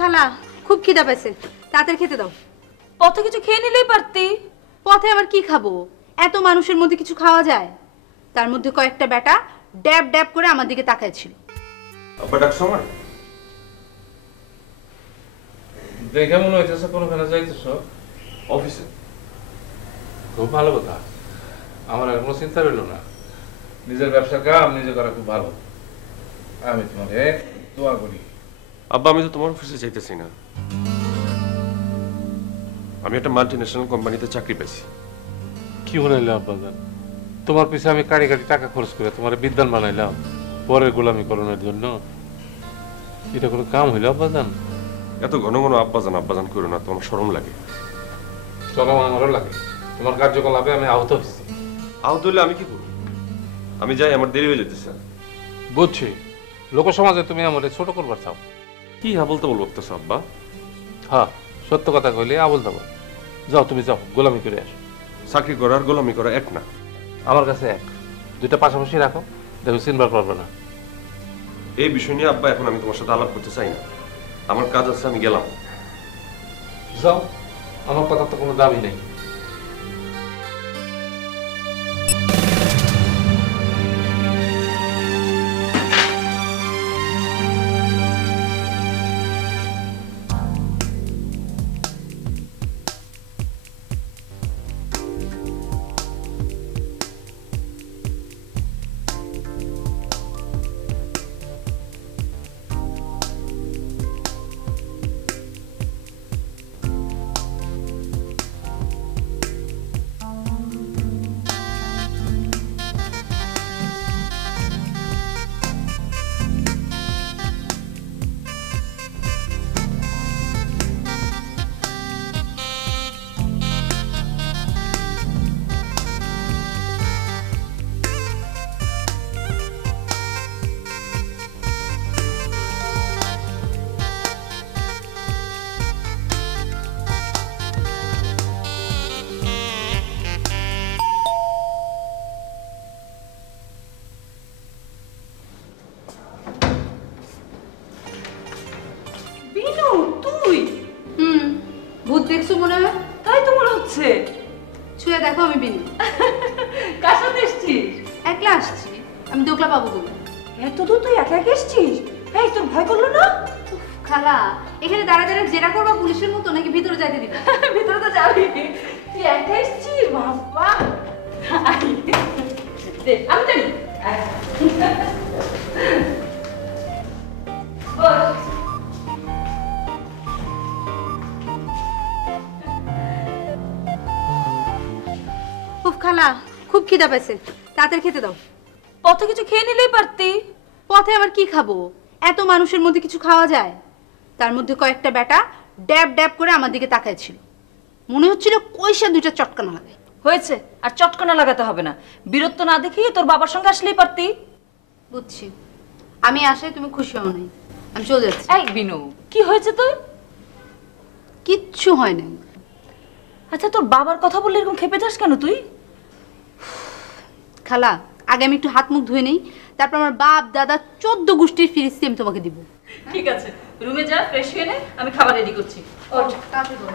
খালা খুব খিদা পেয়েছে, তাড়াতাড়ি খেতে দাও। পথে কিছু খেয়ে নিলেই পারতি। পথে আবার কি খাবো? এত মানুষের মধ্যে কিছু খাওয়া যায়? তার মধ্যে কয়েকটা বেটা ড্যাব ড্যাব করে আমার দিকে তাকাইছিল। আব্বা ডাকছো আমার? দেখে মনে হইতেছে কোনখানে যাইতেছ? অফিসে। খুব ভালো কথা, আমার আর কোনো চিন্তা রইল না। নিজের ব্যবসার কাম নিজে করা খুব ভালো। আমি তোমাকে দোয়া করি। আব্বা আমি তো তোমার অফিসে যাইতেছি না, আমি একটা মাল্টিন্যাশনাল কোম্পানিতে চাকরি পাইছি। কি বানাইলাম আব্বাজান? তোমার পিছে আমি কাড়ি কাড়ি টাকা খরচ করে তোমার বিদ্যান বানাইলাম পরের গোলামি করণের জন্য? এটা কোনো কাম হইল আব্বাজান? এত ঘন ঘন আব্বাজান আব্বাজান করো না, তোমার শরম লাগে। চরম আমারও লাগে, তোমার কার্যকলাপে আমি আহত হয়েছি। আহত হইলে আমি কি করব? আমি যাই, আমার দেরি হয়ে যেতেছে। বুঝছি, লোক সমাজে তুমি আমাদের ছোট করবার চাও। কি হা বলতে বলবো তো আব্বা? হ্যাঁ, সত্য কথা কইলে আবল দাবো। যাও, তুমি যাও, গোলামি করে আসো। চাকরি করা আর গোলামি করা এক না। আমার কাছে এক, দুইটা পাশাপাশি রাখো, দেখো চিনবার পারবে না। এই বিষয় নিয়ে আব্বা এখন আমি তোমার সাথে আলাপ করতে চাই না, আমার কাজ আছে, আমি গেলাম। যাও, আমার কথা তো কোনো দাবি নেই। ভূত দেখছো মনে হয়? তাই তো মনে হচ্ছে। ছুঁয়ে দেখো, আমি বিনু। কার সাথে এসছিস? একলা আসছি, আমি দোকলা পাবো বলে। এত দূর তুই একা একা এসছিস? এই তোর ভয় করলো না? খালা এখানে দাঁড়া দাঁড়া জেরা করবা পুলিশের মতো, নাকি ভিতরে যাইতে দিবে? ভিতরে তো যাবি, তুই একা এসছিস? বাবা আমি জানি। উফ খালা খুব খিদা পেয়েছে, তাড়াতাড়ি খেতে দাও। পথে কিছু খেয়ে নিলেই পারতি। পথে আবার কি খাবো? এত মানুষের মধ্যে কিছু খাওয়া যায়? তার মধ্যে কয়েকটা বেটা ড্যাব ড্যাব করে আমার দিকে তাকাইছিল, মনে হচ্ছিল কইসা দুইটা চটকানা লাগে। হয়েছে, আর চটকানা লাগাতে হবে না। বীরত্ব না দেখিয়ে তোর বাবার সঙ্গে আসলেই পারতি। বুঝছি, আমি আসায় তুমি খুশি হও নাই, আমি চলে যাচ্ছি। এই বিনু, কি হয়েছে তোর? কিচ্ছু হয় নাই। আচ্ছা, তোর বাবার কথা বললে এরকম খেপে যাস কেন তুই? খালা আগে আমি একটু হাত মুখ ধুয়ে নেই, তারপর আমার বাপ দাদা 14 গোষ্ঠীর ফিরিস্তি আমি তোমাকে দিব। ঠিক আছে, রুমে যা, ফ্রেশ হয়ে নে, আমি খাবার রেডি করছি। ওঠ। তাড়াতাড়ি করো।